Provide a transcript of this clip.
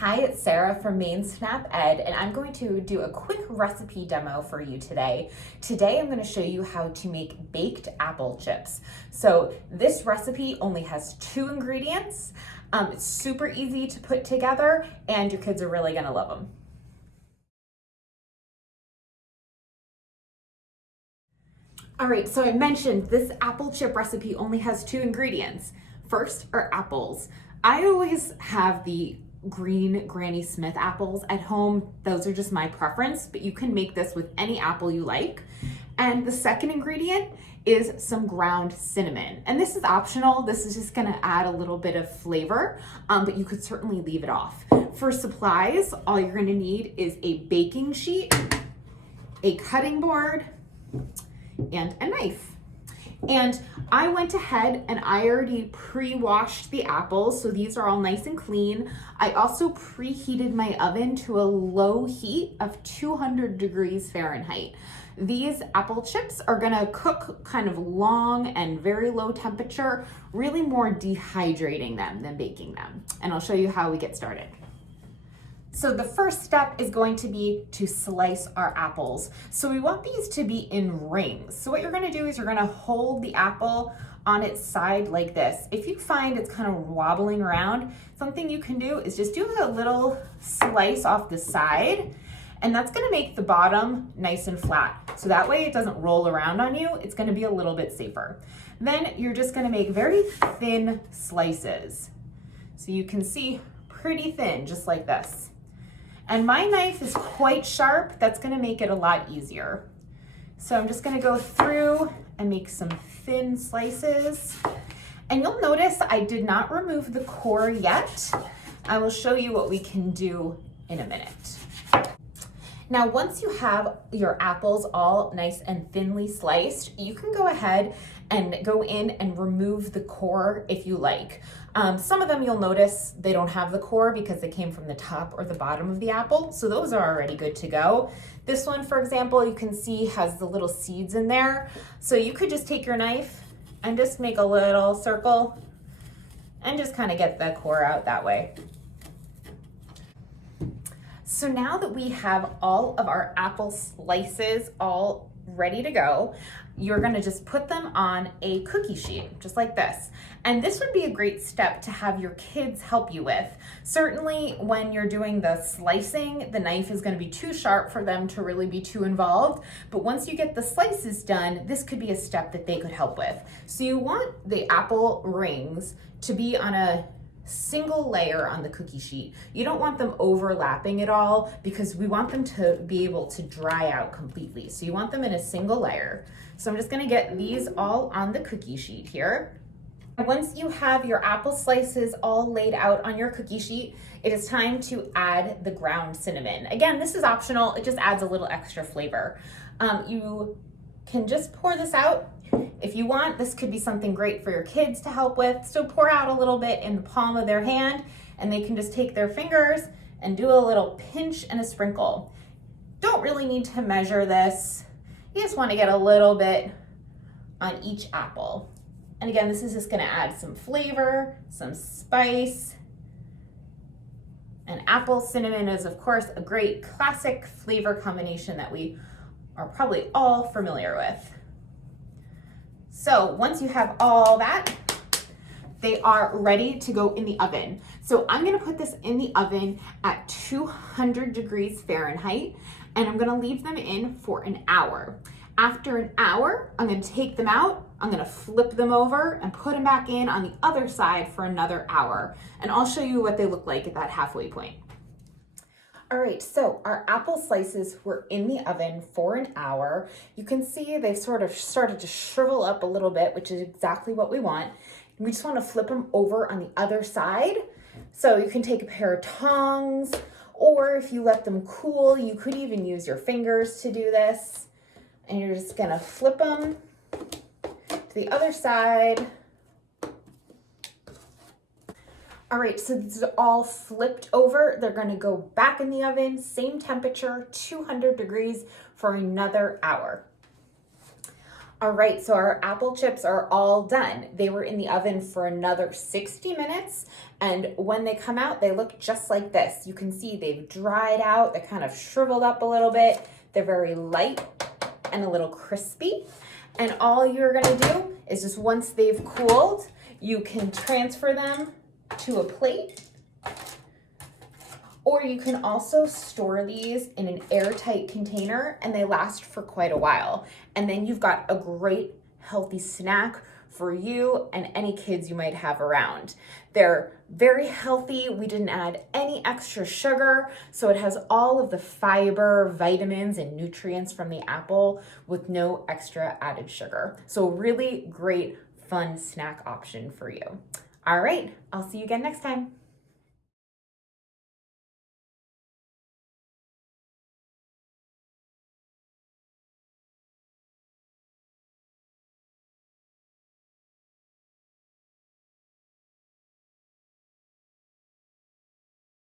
Hi, it's Sarah from Maine SNAP-Ed, and I'm going to do a quick recipe demo for you today. Today I'm going to show you how to make baked apple chips. So this recipe only has 2 ingredients. It's super easy to put together, and your kids are really going to love them. All right, so I mentioned this apple chip recipe only has 2 ingredients. First are apples. I always have the green Granny Smith apples at home. Those are just my preference, but you can make this with any apple you like. And the second ingredient is some ground cinnamon. And this is optional. This is just gonna add a little bit of flavor, but you could certainly leave it off. For supplies, all you're gonna need is a baking sheet, a cutting board, and a knife. And I went ahead and I already pre-washed the apples, so these are all nice and clean. I also preheated my oven to a low heat of 200 degrees Fahrenheit. These apple chips are gonna cook kind of long and very low temperature, really more dehydrating them than baking them. And I'll show you how we get started. So the first step is going to be to slice our apples. So we want these to be in rings. So what you're gonna do is you're gonna hold the apple on its side like this. If you find it's kind of wobbling around, something you can do is just do a little slice off the side, and that's gonna make the bottom nice and flat. So that way it doesn't roll around on you. It's gonna be a little bit safer. Then you're just gonna make very thin slices. So you can see pretty thin, just like this. And my knife is quite sharp. That's gonna make it a lot easier. So I'm just gonna go through and make some thin slices. And you'll notice I did not remove the core yet. I will show you what we can do in a minute. Now, once you have your apples all nice and thinly sliced, you can go ahead and go in and remove the core if you like. Some of them you'll notice they don't have the core because they came from the top or the bottom of the apple, so those are already good to go. This one, for example, you can see has the little seeds in there. So you could just take your knife and just make a little circle and just kind of get the core out that way. So now that we have all of our apple slices all ready to go, you're gonna just put them on a cookie sheet, just like this. And this would be a great step to have your kids help you with. Certainly when you're doing the slicing, the knife is gonna be too sharp for them to really be too involved. But once you get the slices done, this could be a step that they could help with. So you want the apple rings to be on a single layer on the cookie sheet. You don't want them overlapping at all because we want them to be able to dry out completely. So you want them in a single layer. So I'm just gonna get these all on the cookie sheet here. And once you have your apple slices all laid out on your cookie sheet, it is time to add the ground cinnamon. Again, this is optional. It just adds a little extra flavor. You can just pour this out. If you want, this could be something great for your kids to help with. So pour out a little bit in the palm of their hand, and they can just take their fingers and do a little pinch and a sprinkle. Don't really need to measure this. You just want to get a little bit on each apple. And again, this is just going to add some flavor, some spice. And apple cinnamon is, of course, a great classic flavor combination that we are probably all familiar with. So once you have all that, they are ready to go in the oven. So I'm gonna put this in the oven at 200 degrees Fahrenheit, and I'm gonna leave them in for an hour. After an hour, I'm gonna take them out, I'm gonna flip them over and put them back in on the other side for another hour. And I'll show you what they look like at that halfway point. All right, so our apple slices were in the oven for an hour. You can see they sort of started to shrivel up a little bit, which is exactly what we want. We just want to flip them over on the other side. So you can take a pair of tongs, or if you let them cool, you could even use your fingers to do this. And you're just gonna flip them to the other side. All right, so this is all flipped over. They're gonna go back in the oven, same temperature, 200 degrees for another hour. All right, so our apple chips are all done. They were in the oven for another 60 minutes, and when they come out, they look just like this. You can see they've dried out, they kind of shriveled up a little bit. They're very light and a little crispy. And all you're gonna do is just once they've cooled, you can transfer them to a plate, or you can also store these in an airtight container and they last for quite a while. And then you've got a great healthy snack for you and any kids you might have around. They're very healthy. We didn't add any extra sugar, so it has all of the fiber, vitamins, and nutrients from the apple with no extra added sugar. So really great, fun snack option for you. All right, I'll see you again next time.